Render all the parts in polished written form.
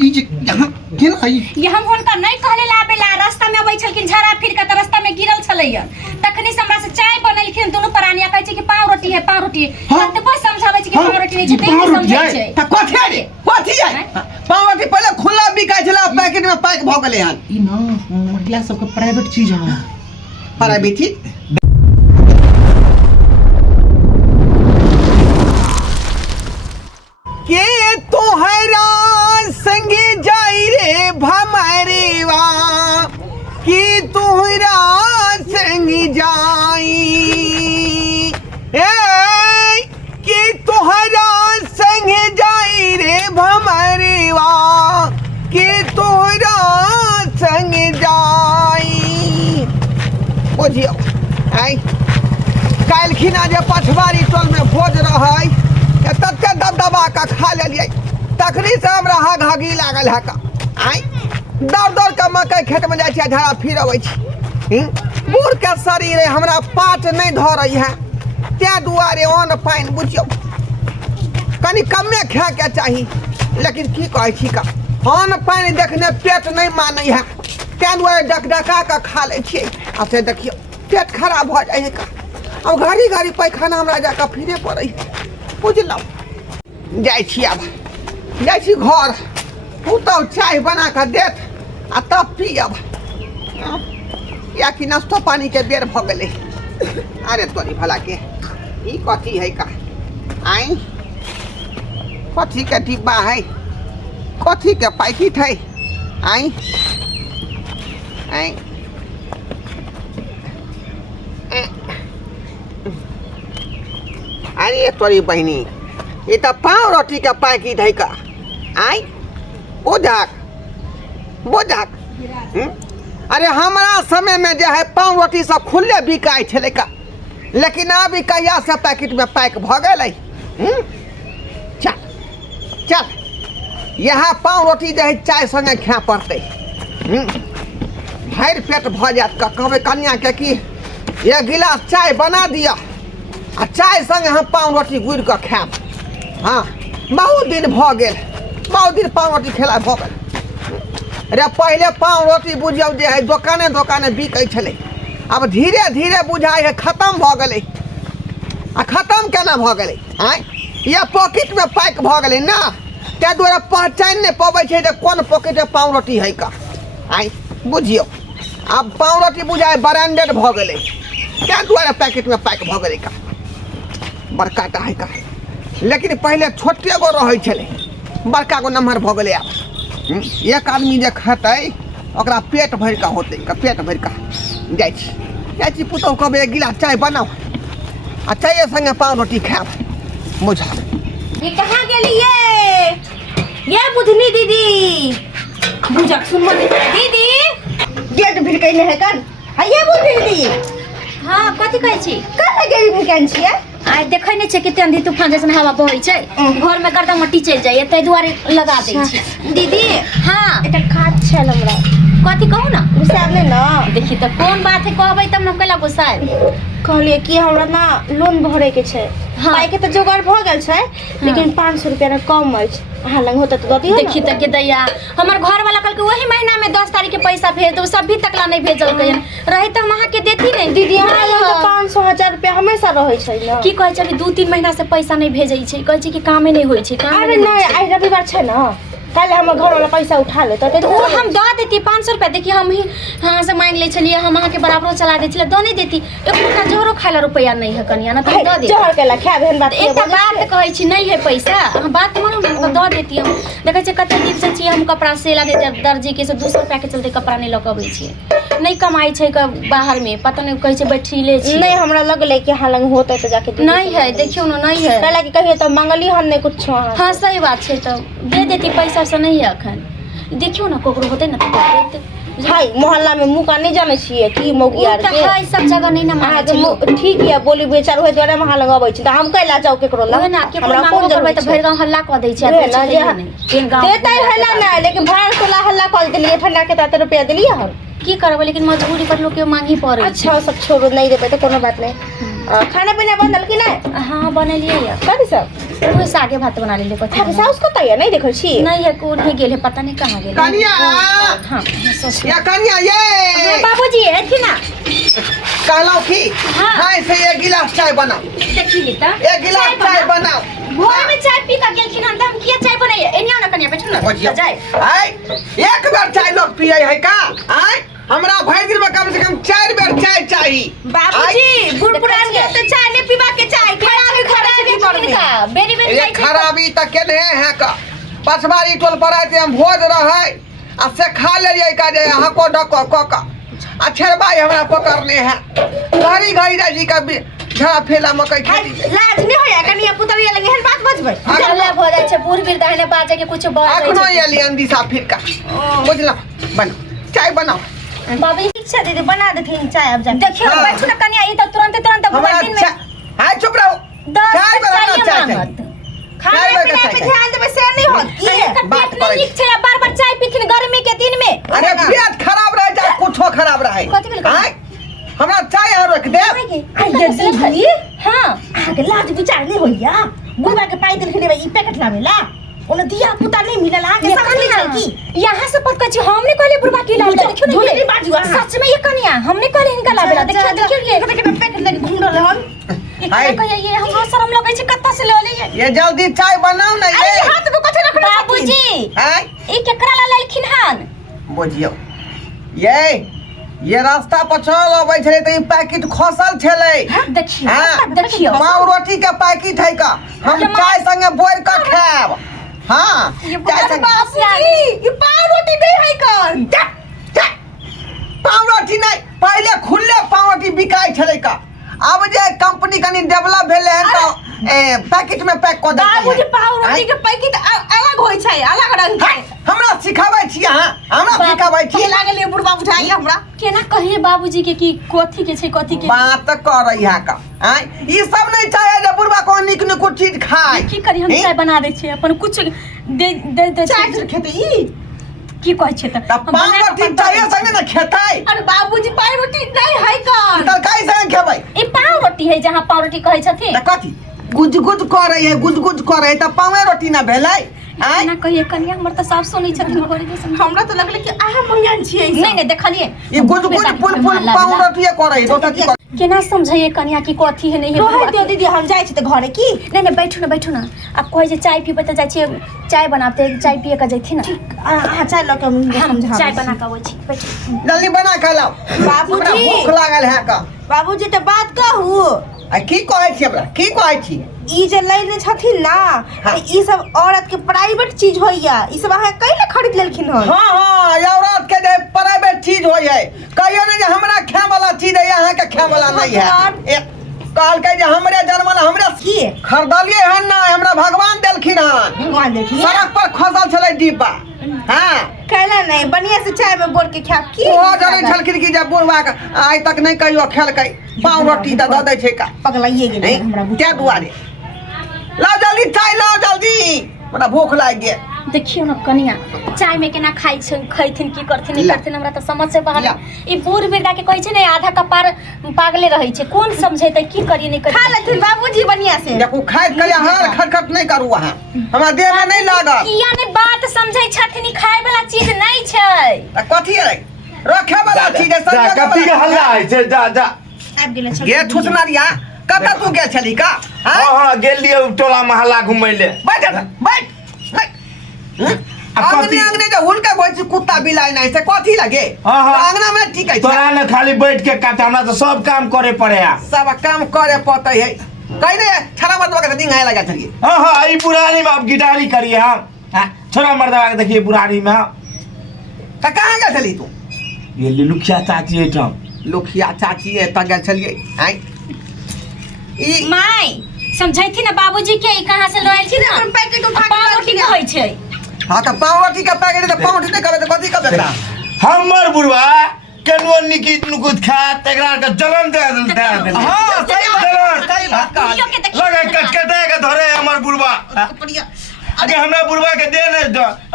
ई जे यहाँ केना आई ये हम हुनका नहीं कहले लाबेला रास्ता में अबै छलकिन झरा फिर के त रास्ता में गिरल छलैया तखनी से हमरा से चाय बनैलखिन दोनों प्राणिया कहै छै कि पाव रोटी है तते बस समझाबै छै कि पाव रोटी नहीं छै नहीं समझै छै त कथि है पाव रोटी पहले खुला बिकाय छला पैकेट में पैक भ गेलै हन ई ना महिला सब के प्राइवेट चीज है प्राइवेट चीज के तोहरा संगे जाई रे भमरेवा कि तोहरा संगे जाई ए कि तोहरा संगे जाई रे भमरेवा कि तोहरा संगे जाई बुझियो आई काल्हिना जे पछवारी टोल में भोज रहै तते दबदबा का खा लेलिए तखनी से हमरा हागी लागल है का आई दौड़ के मकई खेत में जाइ छै झड़ा फिर अबै छी बूढ़ के शरीर है हमरा पाट नहीं धरई है ते दुआरे अन्न पानि बुझियो कनी कमे खाए के चाही लेकिन की कहै छी का अन्न पानि देखने पेट नहीं मानै है ते दुआरे डकडका के खा ले छियै आ से देखियो पेट खराब भ जाइ है का अब घड़ी घड़ी पैखाना हमरा जाके फिरे पड़ै बुझलौ जाइ छी अब जाइ छी घर पुतौ चाय बना के देत आ तब पियब या कि नाश्तो पानी के बेर भ गेलै अरे तोरी भला के ई कथी है का आई कथी के डिब्बा है कथी के पैकेट है आई आई अरे तोरी बहनी ये तो पाव रोटी का पैकेट है का आई बोझक अरे हमारा समय में जो है पाव रोटी सब खुले बिकाय छले का लेकिन अभी कहिया से पैकेट में पैक भ गेलै चल चल यहाँ पाव रोटी जो है चाय संगे खाए पड़ते भरि पेट भ जात कहबै कन्या के कि एक गिलास चाय बना दिया आ चाय संगे हम पाव रोटी गुड़ के खाएब हाँ बहुत दिन भ गेल बहुत दिन पाव रोटी खेला भ गेल अरे पहले पाव रोटी बुझियौ जे है दुकाने दुकाने बिकै छलै अब धीरे धीरे बुझाइ है खत्म भ गेलै आ खत्म केना भ गेलै आय ये पॉकेट में पैक भ गेलै ना ते दुआरे पहचान नहीं पबै छै जे कोन पॉकेट में पाव रोटी है का आय बुझियौ अब पाव रोटी बुझाइ ब्रांडेड भ गेलै ते दुआरे पैकेट में पैक भ गेलै का बड़का टा है का लेकिन पहले छोटे गो रहे छले बड़का गो नम्हर भ गेलै आब एक आदमी जे खेतै ओकरा पेट भरि का होतै पेट भरि का जाइ छी पुतौ कहबै एक गिलास चाय बनाओ आ चाय संगे पाव रोटी खाएब बुझा ये कहाँ गेलिए ये बुधनी दीदी बुझक सुन मने दीदी गेट भिड़कैले है कर हइये बुधनी दीदी हां कथि कहै छी कहाँ गेली भिड़कैन छियै आइ देखै नै छै कते आंधी तूफान जैसन हवा बहै छै घर में गर्दा मट्टी चलि जाइए तै दुआरे लगा दै छी दीदी हां एटा खाद छल हमरा कथि कहू ना गुस्सा नै ना देखि त कोन बात है कहबै तब न कैला गुस्साए कहलिए कि हमरा ना लोन भरे के छै पाई के त जोगाड़ भ गेल छै लेकिन 500 रुपया ना कम अछि अहाँ लंग होत त द दियौ देखि त के दैया हमर घर वाला कल के वही महीना में 10 तारीख के पैसा भेज दो सब भी तकला नहीं भेजल कहिन रही त हम अहाँ के देती नहीं दीदी हमरा लंग 500 1000 रुपया हमेशा रहै छै ना की कहै छै 2-3 महीना से पैसा नहीं भेजै छै कहै छै कि कामे नहीं होय छै काम अरे नहीं आइ रविवार छै ना कल हम घर वाला पैसा उठा ले तो वो हम द देती 500 रुपया देखिए हम ही हां से मांग ले छलिए हम अहाँ के बराबर चला दे छले द नहीं देती एक मुठा जोरो खाइला रुपया नहीं है कनिया ना त द दे जोहर केला खाए बहन बात एक बात कहै छी नहीं है पैसा हम बात मानो तो द देती हम देखै छै कते दिन से छी हम कपड़ा सेला दे दर्जी के से 200 रुपया के चलते कपड़ा नहीं लगबै छी नहीं कमाई छै बाहर में पता नहीं कहै छै बैठिले छी नहीं हमरा लगले कि हां लंग होतै त जाके नहीं है देखियो ना नहीं है कहला कि कहिए तो मंगली हन नहीं कुछ हां सही बात छै तो दे देती पैसा से नहीं है अखन देखियो ना कोकरो होतै ना त भाई मोहल्ला में मुका नहीं जाने छिए की मौगियार के हां सब जगह नहीं ना माने छै ठीक है बोली बेचार होय तोरे में हां लगाबै छी त हम कैला जाऊ केकरो ला हमरा कोन करबै त भरि गांव हल्ला क दै छै देतै हल्ला ना लेकिन भाड़ तोला हल्ला क देलिए ठंडा के 3 रुपया देलिए हम की करबे, लेकिन मजबूरी पर लोग के मांगी पड़े। अच्छा सब छोड़ो, नहीं देबै तो कोनो बात नहीं। खाना पीना बनल कि नहीं? हाँ बनलिए या कथी सब? वही सागे भात बना लेले। कथी अरे साउस को तैयार नहीं देखल छी? नहीं है, कौन है गेल है, पता नहीं कहाँ गेल। कनिया हाँ ससुर। या कनिया ये बाबूजी है कि ना? कहलो की हाँ। हां से एक गिलास चाय बनाओ। देखिए त एक गिलास चाय बनाओ। भोर में चाय पी का गेलखिन, हम किया चाय बनाइए। एनिया ना कनिया बैठो ना जाए। आय एक बार चाय लोग पिए है का? आय हमरा भर दिन में कम से कम 4 बार चाय चाहिए। बाबूजी बूढ़ पुरान के तो चाय नहीं पीवा के चाय खराबी का बेरी बेरी ये चाय खराबी तक के नहीं है का। पछवारी टोल पर आते हम भोज रहे आ से खा लेलिए का जे हको डको कोका अच्छा भाई हमरा पकड़ने है घड़ी घड़ी राजी का झड़ा फेला मकई खेती। लाज नहीं होया कनिया पुतरिया लगे हन बात बजबै। चला हो जाय छै, बूढ़ वृद्ध है ने बाजे के कुछ बात अखनो एली अंदिसा फिर का बुझला। बन चाय बनाओ बाबी। अच्छा दीदी बना देथिन चाय। अब जा देखियो हाँ। बैठो ना कनिया, ई तो तुरंत हमरा दिन में हाय चुप रहो। 10 चाय बनाना चाय चाय मांगत। खाना चाय पीना पे चाय। ध्यान देबै से नहीं होत की? बात पेट में करे। लीक छै, बार-बार चाय पीथिन गर्मी के दिन में। अरे पेट खराब रहे जा कुछो खराब रहे। कथी भेल? आय हमरा चाय यहाँ रख दे। आइए दीदी हां आगे लाज विचार नहीं होया। बुढ़ा के पाई दिल खेले ई पैकेट लावेला ओने दिया पुता नहीं मिलल आगे ये समझ कनिया नहीं की। यहाँ से पत कछि हमने कहले बुढ़वा की लाल देखियो ना झूठी ये। बाजू आ। सच में ये कनिया हमने कहले इनका लावेला। देखियो ये कते के पैकेट लेके घूम रहल हन। हाय। कहिए ये हमरो शर्म लगे छै, कत्ता से ले ले ये जल्दी चाय बनाओ ना अरे ये। हाथ में कथे रख बाबूजी आय ई केकरा ला लेलखिन हन? बुझियो ये रास्ता पर चल अबै छले त ई पैकेट खसल छले। देखियो हाँ। देखियो पाव रोटी के पैकेट है का हम ये चाय संगे बोर के खाएब। हां ये चाय संगे बाबूजी ये पाव रोटी नहीं है कौन? पाव रोटी नहीं पहले खुले पाव रोटी बिकाई छले का। अब जे कंपनी कनी डेवलप भेले है तो पैकेट में पैक कर देते हैं। बाबूजी पाव रोटी के पैकेट अलग होय छै, अलग रंग के। हमरा सिखाबै छी अहाँ हमरा सिखाबै छी। लागल ये बुढ़वा बुझाई हमरा। केना कहिए बाबूजी के की कथी के छै, कथी के बात कर रही है का। आय ई सब नहीं चाहे जे बुढ़वा को निक निक चीज खाए। की करी हम हैं? चाय बना दै छियै, अपन कुछ दे चाय खेते ई की कहै छै त तब पाव रोटी चाय संगे न खेतै। अरे बाबूजी पाव रोटी नहीं है कौन? तरकारी संगे खेबै ई पाव रोटी है जहाँ पाव रोटी कहै छथिन। त कथी गुज गुज करे है गुज गुज करे है त पावे रोटी ना भेलै। आय केना कहिए कनिया हमर त साफ सुनै छथिन घरे के संग। हमरा तो लगले कि आहा मंगान छियै ई सब। नहीं नहीं देखलिए ई गुज गुज पुल पुल पाव रोटी करे है दोसर की केना समझैए कनिया की कथी है नहीं रोहे है। दियो दीदी हम जाइ छी त घरे की। नहीं नहीं बैठो ना अब कहै जे चाय पीबे त जाइ छियै, चाय बनाते चाय पिए के जैथिन ना। हां चाय ल के हम समझा। चाय बना के आबै छी, बैठो। जल्दी बना के लाओ। बाबूजी। हमरा भूख लागल है का। बाबूजी त बात कहू आ की कहै छी हमरा की कहै छी। ई जे लैले छथिन ना हाँ। ई सब औरत के प्राइवेट चीज होइया। ई सब अहाँ कैले खरीद लेलखिन हन? हां ये औरत के जे प्राइवेट चीज होय है कहियो ने जे हमरा खाए वाला चीज है अहाँ के खाए वाला नहीं है। कहल के जे हमरे जन्मल हमरे की खरीदलिए हन ना हमरा भगवान देलखिन हन। भगवान देखिए सड़क पर खसल छले डिब्बा। हां कैला नहीं बढ़िया से चाय में बोर के खाब की। ओ जरे छलखिन की जे बुढ़वा के आइ तक नहीं कहियो खेलकै पाव रोटी त द दै छै का। पगलाइए गेल हमरा बुझ। क्या दुआरे लाओ जल्दी चाय लाओ जल्दी हमरा भूख लाग गेल। देखियो ना कनिया चाय में केना खाइ छै, खैथिन की करथिन नहीं ला। करथिन हमरा त समझ से बाहर। ला। ई बूढ़ वृद्धा के कहै छै ने आधा कपार पागले रहै छै, कोन समझेतै की करिए नहीं खा करिए। लेथिन बाबूजी बढ़िया से। देखो खाइत कलिया हार खटखट नहीं करू अहाँ हमरा देह में नहीं लागत। किया ने बात समझै छथिन, ई खाय वाला चीज नहीं छै। त कथी है रखे वाला चीज है संजोगे कथी के वाला हल्ला है से जा जा। आबि गेल छ। ये ठुसनरिया कतऽ तू गेल छली का। हां हां गेलिए टोला मोहल्ला घुमै ले। बैठ बैठ आंगने आंगने जो हुलका गोई छी कुत्ता बिलाई नहीं से कथी लगे। हाँ, हाँ। आंगना में ठीक है तोरा ने खाली बैठ के काटे, हमरा तो सब काम करे पड़े आ। सब काम करे पड़ते है कहीं नहीं छड़ा मत के दिन आए लगा छलिए। हां हां ई पुरानी में अब गिटारी करिए हम। हां छोरा मर्दवा के देखिए पुरानी में। त कहां गेल छली तू। ये लुखिया चाची एठम। लोखिया चाची है त गेल छलिए। आई ई माय समझैथिन ना बाबूजी के ई कहां से लैल छी ना पैकेट उठा के पाव रोटी कहै छै। हां त पाव रोटी का पैकेट त पाव रोटी नहीं करे त कथी का बेटा। हमर बुढ़वा केनो निकित नुकुत खा तेकरा के जलन दे दे। हां सही बात कहा। लगे कटकटे के धरे हमर बुढ़वा। अगे हमरा बुढ़वा के दे ने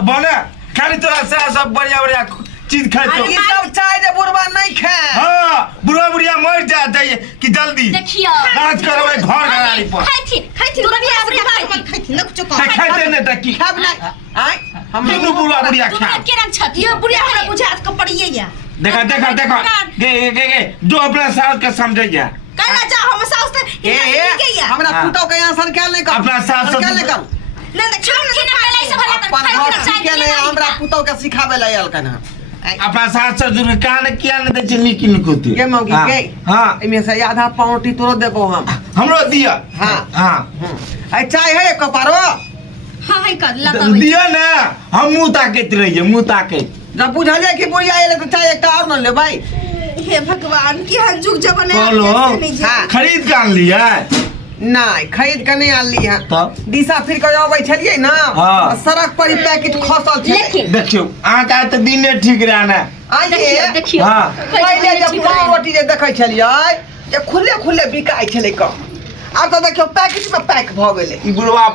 बने खाली तोरा से सब बढ़िया बढ़िया चीज खाए तो ये सब चाय जे बुढ़वा नहीं खाए हाँ बुढ़वा बुढ़िया मर जाते हैं कि जल्दी देखियो राज करवे घर गाड़ी पर खाइथिन दुनिया से खाइथिन लग चुका खाते नहीं तकी खाब नहीं आय हम तीनों बुढ़वा बुढ़िया खा के रंग छत ये बुढ़िया हमरा बुझा के पड़िए या देखा देखा देखा गे जो अपना सास के समझ जा कहना जा हम सास से ए हमरा हाँ। पुतौ के आंसर क्या नहीं कर अपना सास क्या नहीं ससुर कर ना देख अपन घर सीखे नहीं हमरा पुतौ के सिखावे ले आयल कना अपना सास ससुर कान किया नहीं दे चिन्नी की निकोती के मौगी के हां इमे से आधा पाउटी तोरो देबो हम हमरो दिया हाँ। हां आई चाय है एक कपारो हां है कर लगावे दिया ना हम मुंह ताकत रहिए मुंह ताकत जब बुझलिए कि बुढ़िया आइले तो चाय एक और न ले भाई हे भगवान की हर जुग जमाने बोलो हाँ। खरीद के आन लिया नहीं खरीद के नहीं आली है तब दिशा फिर के आबै छलिए ना हाँ। सड़क पर ही पैकेट खसल छले लेकिन देखियो अहाँ का तो दिने ठीक रहना आइए देखियो हाँ। पहले जब पाव रोटी जे देखै छलिए जे खुले खुले बिकाई छले कम आब तो देखियो पैकेट में पैक भ गेले ई बुढ़वा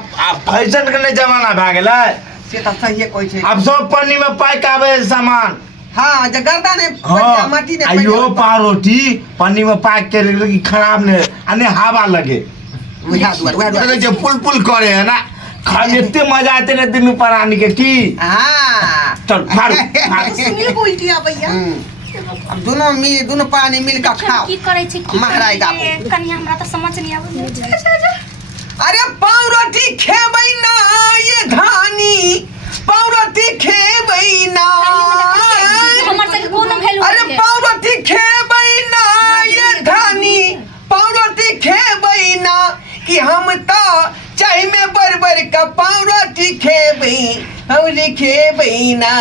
फैशन के नहीं जमाना भए गेलै से त सही कोइ छै अब सब पन्नी में पैक आवे सामान हां जे गर्दा ने हाँ माटी ने आइयो पारोटी पन्नी में पैक के लगी खराब ने अने हवा लगे वह जो पुल पुल करे है ना खाली इतने मजा आते ना दिन पर आने के की हां चल फाड़ सुनी उल्टी आ भैया अब दोनों पानी मिल के खाओ की करे छी की महराई का कन्या हमरा तो समझ नहीं आवे अरे पाव रोटी खेबै ना ये धानी पाव रोटी खेबै ना हमर से कोनो वैल्यू अरे पाव रोटी खेबै ना ये धानी पाव रोटी खेबै ना कि हम तो चाय में बरबर का पाव रोटी खेबै हम खेबै ना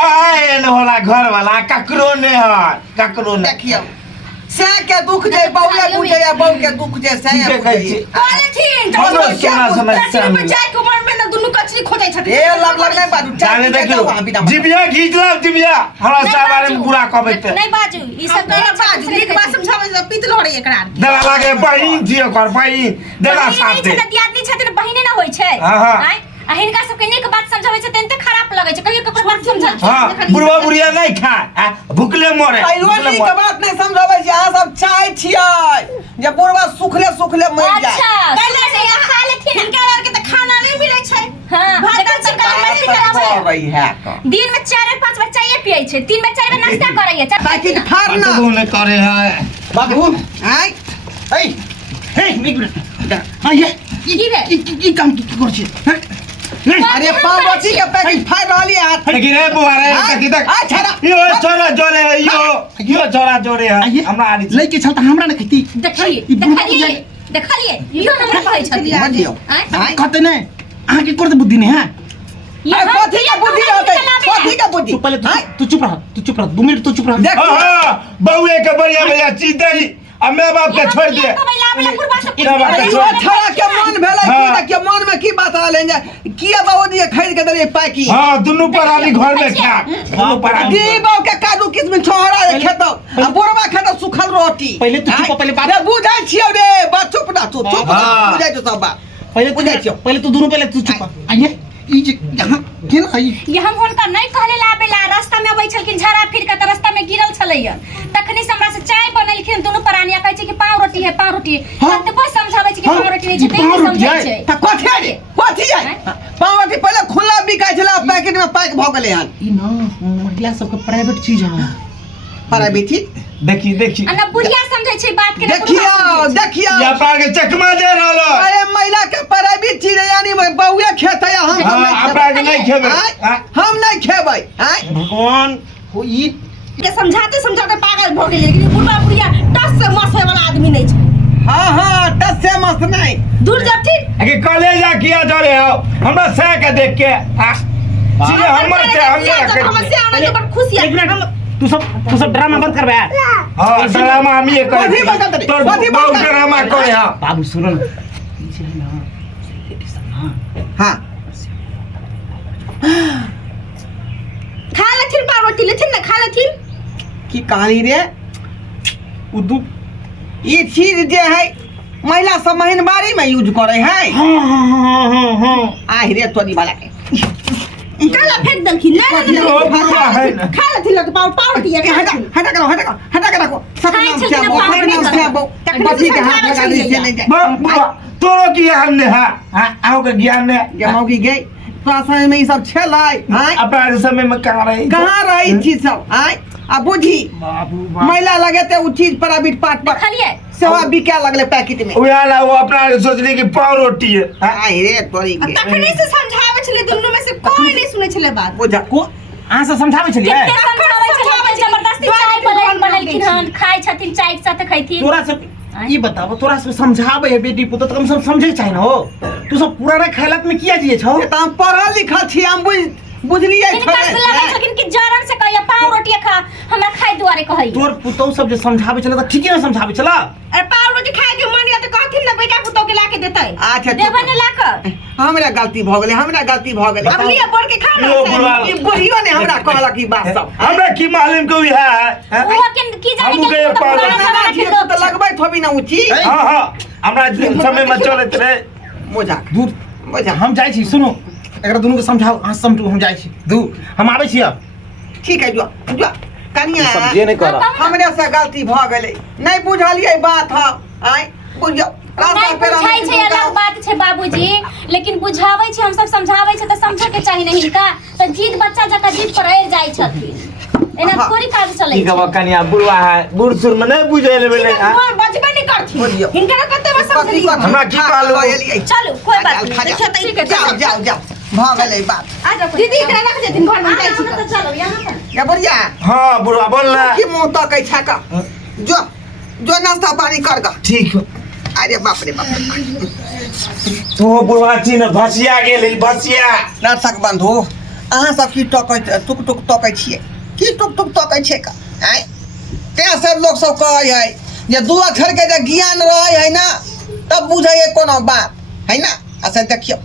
आए न होला घर वाला ककरो ने है ककरो ने देखियो से के दुख जे बौआ बुझे या बौ के दुख जे से ठीके कहै छी पॉलिथीन हमरो सोना समस्या में जाए के उमर में ना दुनु कचरी खोदै छथि ए लग नहीं बाजू जाने देखियो जिबिया खींच ला जिबिया हमरा सब बारे में बुरा कहबै ते नहीं बाजू ई सब कहना बाजू नीक बात समझाबै से पीत लड़े एकरा देला लागे बहिन छियो कर बहिन देला साथे दियादनी छथिन बहिने ना होय छै हाँ, हाँ। आय आ हिनका सबके नीक बात समझाबै छै तेनते खराब लगै छै कहियो ककरो बात समझल हां बुढ़वा बुढ़िया नहीं खाए भूखले मरे रोटी के बात नहीं समझाबै छी अहाँ सब चाय छियै जे बुढ़वा सुखले सुखले मर जाए अच्छा पहले से यहाँ खा लेथिन हिनका आर के त खाना नहीं मिलै छै हां भात तरकारी मछली कराबै रही है दिन में 4-5 बार चाय पियै छै 3 बार 4 बार नाश्ता करैया पैकेट फाड़ना तो ने करे है बाबू आय ए हे एक मिनट आइए की रे ई काम की कर छी अरे पाव रोटी के पैकेट फाड़ रहली हाथ लेकिन रे बुआरे तकी तक आ छोरा यो छोरा जोरे है यो छोरा जोरे है आइए हमरा आरी लइके छल त हमरा न खेती देखलिए इहो हमरा कहै छथिन बुझियो आय कहते ने अहाँ के करते बुद्धि नहीं है अरे कथी के बुद्धि होतै कथी के बुद्धि तू पहले तू चुप रह 2 मिनट तू चुप रह देख हां बउए के बढ़िया बढ़िया चीज दे अब मैं बाप के छोड़ दे अरे यो छोरा के मन भेलै हाँ। कि के मन में की बात आले जे किया बाबू दिए खरीद के देले पैकी हां दोनों परानी घर में खा दोनों परानी दी बाबू के काजू किस्म छोरा खेतो आ बुढ़वा खेतो सुखल रोटी पहले तू चुप पहले बात अरे बुझाई छियो रे बस चुप ना तू चुप ना हाँ। बुझाई तो सब बात पहले तू दोनों पहले तू चुप आइए ई जे यहाँ केन आई ये हम हुनका नहीं कहले लाबेला रास्ता में अबै छलखिन झरा फिर के त रास्ता में गिरल छलैया तखनी से हमरा से चाय बनलखिन दोनों परानिया कहै छै कि पाव रोटी है हाँ। तते कोई समझाबै छै कि हाँ, पाव रोटी नहीं ई छै पाव ते रोटी समझै है। छै त कथी आई पाव रोटी पहले खुला बिकाई छला पैकेट में पैक भ गेलै हन ई ना महिला सबके प्राइवेट चीज है प्राइवेट देखी आ ना बुढ़िया समझै छै बात के देखियो या पार के चकमा दे रहलो अरे महिला के प्राइवेट चीज यानी बउए खेतै हम हाँ, अपना के नहीं खेबै। हम नहीं खेबै भगवान हो ई के समझाते समझाते पागल भ गेल लेकिन बुढ़वा बुढ़िया टस से मसे वाला आदमी नहीं छै हाँ टस से मस्त नहीं दूर जथि अगे कॉलेजा किया जोरे हो हमरा से के देख के जी हमर से हम से आने के बाद खुशी एक मिनट तू सब ड्रामा बंद कर बे हां ड्रामा हम ये करे कथी बंद करे? तोर कथी बंद बहुत करे? ड्रामा करे हां बाबू सुनो ना ई जे है ना हाँ खा लेथिन पाव रोटी लेथिन ना खा लेथिन की कहानी रे उदू ये चीज जे है महिला सब महीनबारी में यूज करे है हां आहि रे तोरी वाला के काला फेंक दलखिन ना ओ बुढ़वा है ना खा लेथिन लोग पावरोटी ए, हटा के रखो सतनाम से आबो सतनाम से आबो बच्ची के हाथ लगा दी से नहीं जाए बुढ़वा तोरो की ज्ञान ने हां आओ के ज्ञान ने ये मौगी गई प्रासन में ई सब छलाई हां अपना समय में कहां रही कहां रही चीज सब हां आ बुझी बाबू महिला लगे थे उ चीज पर अभी पाट पर खालिए सेवा बिका लगले पैकेट में उयाला वो अपना सोचली कि पाव रोटी है आई रे तोरी के तखने से समझावे छले दुनु में से कोई नहीं सुने छले बात बुझा को अहाँ से समझाबै छलियै के समझाबै छथिन जबरदस्ती चाय बनैलखिन हन खाइ छथिन चाय के साथ खैथिन तोरा सब ई बताबो तोरा सब समझाबै है बेटी पुत तो कम से कम समझे चाहिए न हो तू सब पुराना खैलत में किया जिए छौ त हम पढ़ल लिखल छी हम बुझलियै इनका से लगे छथिन कि जरन से कहिया पाव रोटी खा हमरा खाइ दुआरे कहै तोर पुतौ सब जे समझाबै छले त ठीके न समझाबै छला अरे पावरोटी खाए के मन या तो कहथिन ना बेटा पुतो के लाके देतै अच्छा देबे ने लाकर हमरा गलती भ गेलै अब लिया बोल के खा लो बुढ़वा ई बुढ़ियो ने हमरा कहलक ई बात सब हमरा की मालूम को है वो की जाने हमहू के के पाव पुराना जमाना के लोग तो लगबै थोबी ना उची हां हां हमरा समय में चलत रहे मोजा दूर मोजा हम जाइ छी सुनो एकरा दुनू के समझाओ अहाँ समझू हम जाइ छी दू हम आबै छी अब ठीक है जो कनिया सब जे नहीं कर हमरे से गलती भ गेलै नहीं बुझलियै बात हम आइ बुझियो नहीं बुझाई छै अलग बात छै बाबूजी लेकिन बुझाबै छै हम सब समझाबै छै त समझे के चाही नहीं का त जीत बच्चा जका जीत पर रह जाइ छथिन एना थोड़ी काज चलै ठीक है कनिया बुढ़वा है बूढ़ सुर में नहीं बुझे ले बेले बोल बजबे नहीं करथिन बुझियो। हिनका कते में समझली हमरा की मालूम चलो कोई बात नहीं खा जा। ठीक है जाओ भ गेलै बात आ जा दीदी एकरा रख देथिन घर में जाई छी तो चलो यहां पर या बढ़िया हां बुढ़वा बोल ना की मुंह तकै छका जो नाश्ता पानी कर ग ठीक अरे बाप रे बाप तो बुढ़वा छी न भसिया गेलै भसिया नाटक बंधु अहाँ सब की टुक टुक तकै छियै की टुक टुक तकै छै का आइ तें सब लोग सब कहै है जे दू अक्षर के जे ज्ञान रहै है ना तब बुझै है कोनो बात है ना ऐसे देखियो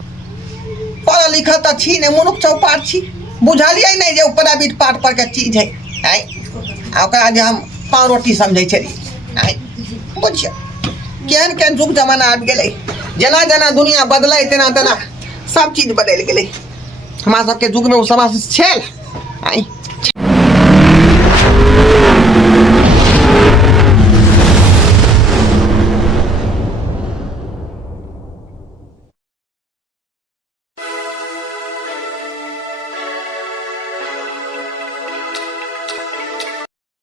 पढ़ल लिखल त छी ने मुनुख चौपाट छी बुझलियै नहीं जे ऊपर बीट पाठ पर के चीज है आइ आ ओकरा जे हम पाव रोटी समझै छलियै आइ बुझियो केहन केहन युग जमाना आबि गेलै जेना जेना दुनिया बदलै तेना तेना सब चीज बदलि गेलै हमरा सबके युग में वो समाज छल आई